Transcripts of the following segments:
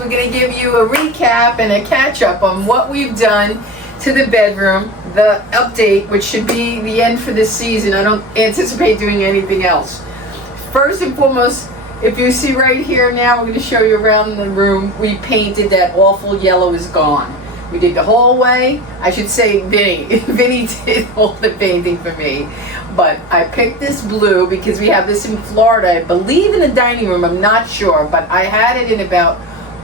we're going to give you a recap and a catch-up on what we've done to the bedroom, the update, which should be the end for this season. I don't anticipate doing anything else. First and foremost, if you see right here now, we're going to show you around the room. We painted that awful yellow is gone. We did the hallway. I should say Vinny. Vinny did all the painting for me. But I picked this blue because we have this in Florida. I believe in the dining room. I'm not sure. But I had it in about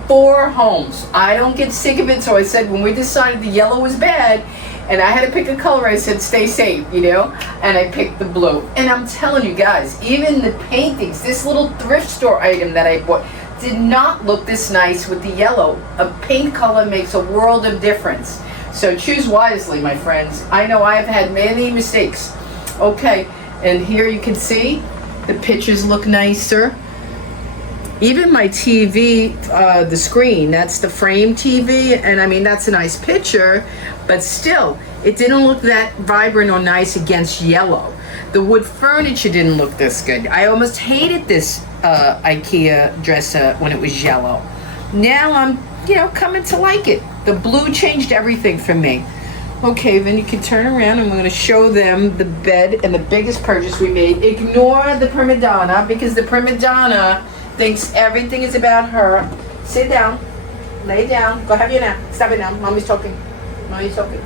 4 homes. I don't get sick of it. So I said when we decided the yellow was bad and I had to pick a color, I said stay safe, you know. And I picked the blue. And I'm telling you guys, even the paintings, this little thrift store item that I bought, did not look this nice with the yellow. A paint color makes a world of difference. So choose wisely, my friends. I know I've had many mistakes. Okay, and here you can see the pictures look nicer. Even my TV, the screen, that's the frame TV, and I mean that's a nice picture, but still, it didn't look that vibrant or nice against yellow. The wood furniture didn't look this good. I almost hated this IKEA dresser when it was yellow. Now I'm, coming to like it. The blue changed everything for me. Okay, then you can turn around and I'm going to show them the bed and the biggest purchase we made. Ignore the prima donna because the prima donna thinks everything is about her. Sit down. Lay down. Go have your nap. Stop it now. Mommy's talking. Mommy's talking.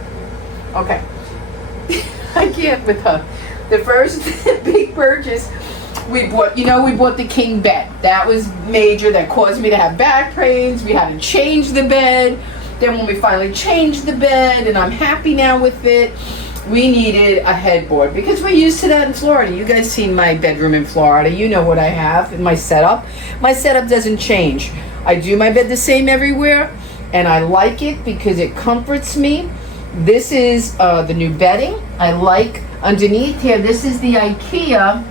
Okay. I can't with her. The first big purchase we bought, we bought the king bed. That was major. That caused me to have back pains. We had to change the bed. Then when we finally changed the bed, and I'm happy now with it, we needed a headboard because we're used to that in Florida. You guys seen my bedroom in Florida. You know what I have in my setup. My setup doesn't change. I do my bed the same everywhere, and I like it because it comforts me. This is the new bedding. I like underneath here. This is the IKEA.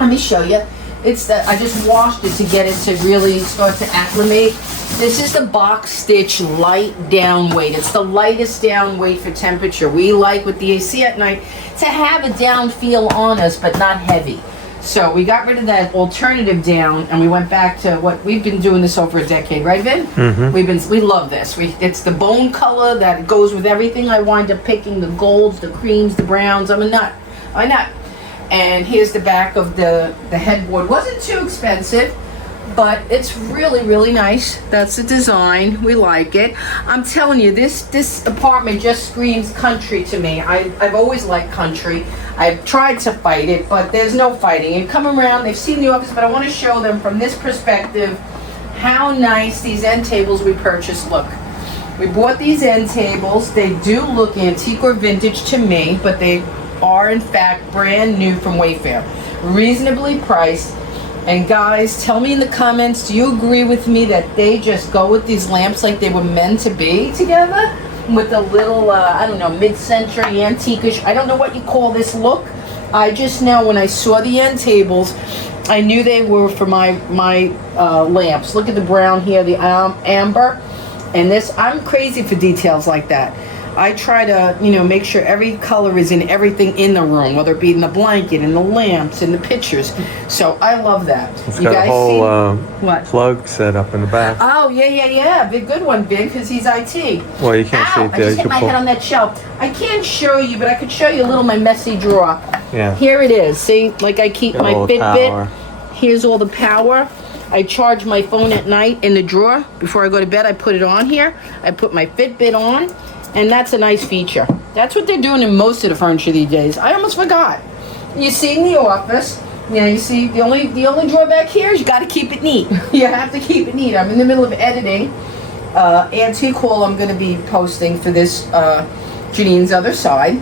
Let me show you. It's the, I just washed it to get it to really start to acclimate. This is the box stitch light down weight. It's the lightest down weight for temperature. We like with the AC at night to have a down feel on us, but not heavy. So we got rid of that alternative down, and we went back to what we've been doing this over a decade, right, Vin? Mm-hmm. We love this. It's the bone color that goes with everything. I wind up picking the golds, the creams, the browns. I'm a nut. And here's the back of the headboard. Wasn't too expensive, but it's really, really nice. That's the design. We like it. I'm telling you, this apartment just screams country to me. I've always liked country. I've tried to fight it, but there's no fighting. You come around, they've seen the office, but I want to show them from this perspective how nice these end tables we purchased look. We bought these end tables. They do look antique or vintage to me, but they are in fact brand new from Wayfair, reasonably priced. And guys, tell me in the comments, do you agree with me that they just go with these lamps like they were meant to be together with a little I don't know, mid-century antique-ish, I don't know what you call this look. I just know when I saw the end tables, I knew they were for my lamps. Look at the brown here, the amber, and this. I'm crazy for details like that. I try to, make sure every color is in everything in the room, whether it be in the blanket, in the lamps, in the pictures. So I love that. It's got a whole what? Plug set up in the back. Oh, yeah. Big good one, Big, because he's IT. Well, you can't see it I there. just hit my head on that shelf. I can't show you, but I could show you a little my messy drawer. Yeah. Here it is. See, like I keep my Fitbit. Here's all the power. I charge my phone at night in the drawer. Before I go to bed, I put it on here. I put my Fitbit on. And that's a nice feature. That's what they're doing in most of the furniture these days. I almost forgot. You see in the office, you see the only drawback here is you got to keep it neat. You have to keep it neat. I'm in the middle of editing antique haul I'm going to be posting for this Jeanine's Other Side.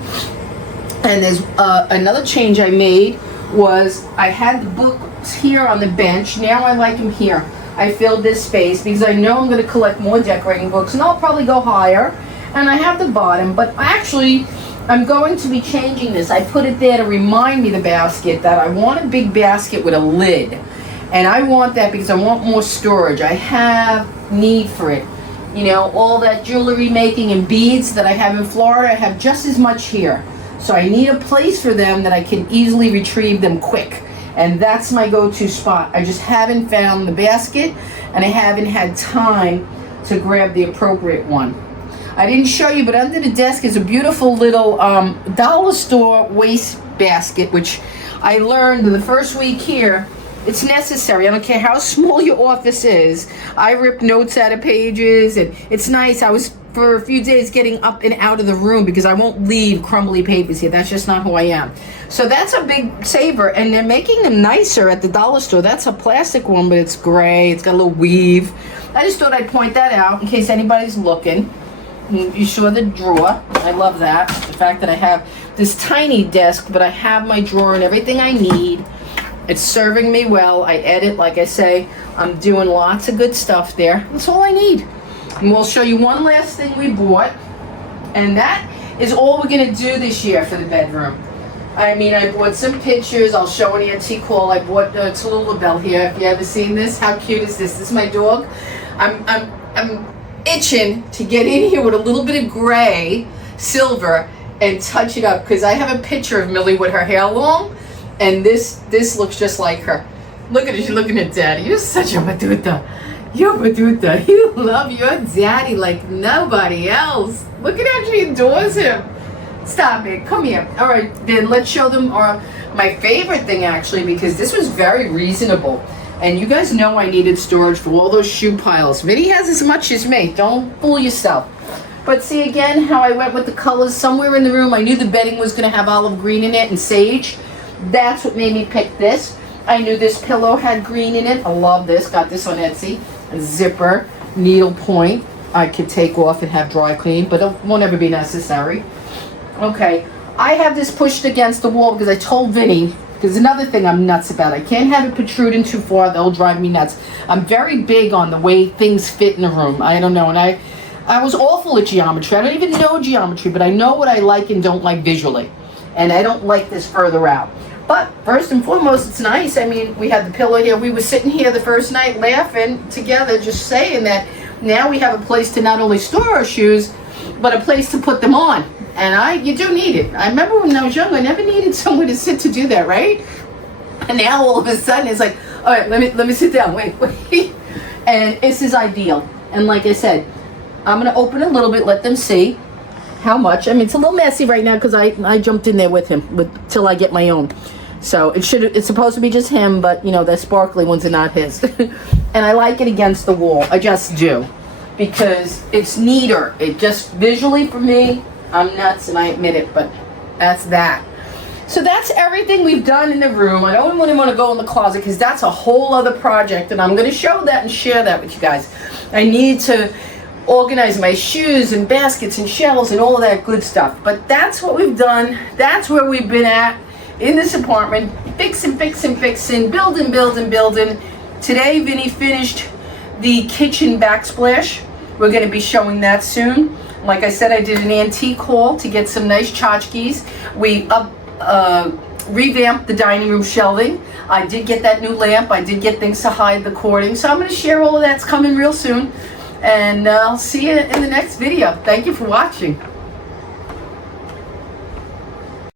And there's another change I made was I had the books here on the bench. Now I like them here. I filled this space because I know I'm going to collect more decorating books, and I'll probably go higher. And I have the bottom, but actually I'm going to be changing this. I put it there to remind me, the basket, that I want a big basket with a lid. And I want that because I want more storage. I have need for it. All that jewelry making and beads that I have in Florida, I have just as much here. So I need a place for them that I can easily retrieve them quick. And that's my go-to spot. I just haven't found the basket, and I haven't had time to grab the appropriate one. I didn't show you, but under the desk is a beautiful little dollar store waste basket, which I learned the first week here. It's necessary. I don't care how small your office is. I rip notes out of pages, and it's nice. I was, for a few days, getting up and out of the room because I won't leave crumbly papers here. That's just not who I am. So that's a big saver, and they're making them nicer at the dollar store. That's a plastic one, but it's gray. It's got a little weave. I just thought I'd point that out in case anybody's looking. You saw the drawer. I love that. The fact that I have this tiny desk, but I have my drawer and everything I need. It's serving me well. I edit, like I say. I'm doing lots of good stuff there. That's all I need. And we'll show you one last thing we bought. And that is all we're going to do this year for the bedroom. I mean, I bought some pictures. I'll show an antique haul. I bought Tallulah Bell here. If you ever seen this, how cute is this? This is my dog. I'm itching to get in here with a little bit of gray, silver, and touch it up, because I have a picture of Millie with her hair long. And this looks just like her. Look at her, she's looking at Daddy. You're such a batuta. You're batuta. You love your daddy like nobody else. Look at how she adores him. Stop it. Come here. All right, then let's show them my favorite thing, actually, because this was very reasonable. And you guys know I needed storage for all those shoe piles. Vinny has as much as me. Don't fool yourself. But see again how I went with the colors. Somewhere in the room I knew the bedding was going to have olive green in it and sage. That's what made me pick this. I knew this pillow had green in it. I love this. Got this on Etsy. A zipper, needle point. I could take off and have dry clean, but it won't ever be necessary. Okay, I have this pushed against the wall because I told Vinny, because another thing I'm nuts about, I can't have it protruding too far. They'll drive me nuts. I'm very big on the way things fit in a room. I don't know, and I was awful at geometry. I don't even know geometry, but I know what I like and don't like visually. And I don't like this further out. But first and foremost, it's nice. I mean, we had the pillow here. We were sitting here the first night laughing together, just saying that now we have a place to not only store our shoes, but a place to put them on. And you do need it. I remember when I was young, I never needed somewhere to sit to do that, right? And now all of a sudden it's like, all right, let me sit down. Wait. And this is ideal. And like I said, I'm going to open a little bit, let them see how much. I mean, it's a little messy right now because I jumped in there with him till I get my own. So it's supposed to be just him, but you know, the sparkly ones are not his. And I like it against the wall. I just do. Because it's neater. It just visually for me, I'm nuts and I admit it, but that's that. So that's everything we've done in the room. I don't really want to go in the closet because that's a whole other project, and I'm going to show that and share that with you guys. I need to organize my shoes and baskets and shelves and all of that good stuff. But that's what we've done. That's where we've been at in this apartment. Fixing, building. Today, Vinny finished the kitchen backsplash. We're going to be showing that soon. Like I said, I did an antique haul to get some nice tchotchkes. We revamped the dining room shelving. I did get that new lamp. I did get things to hide the cording. So I'm going to share all of that's coming real soon. And I'll see you in the next video. Thank you for watching.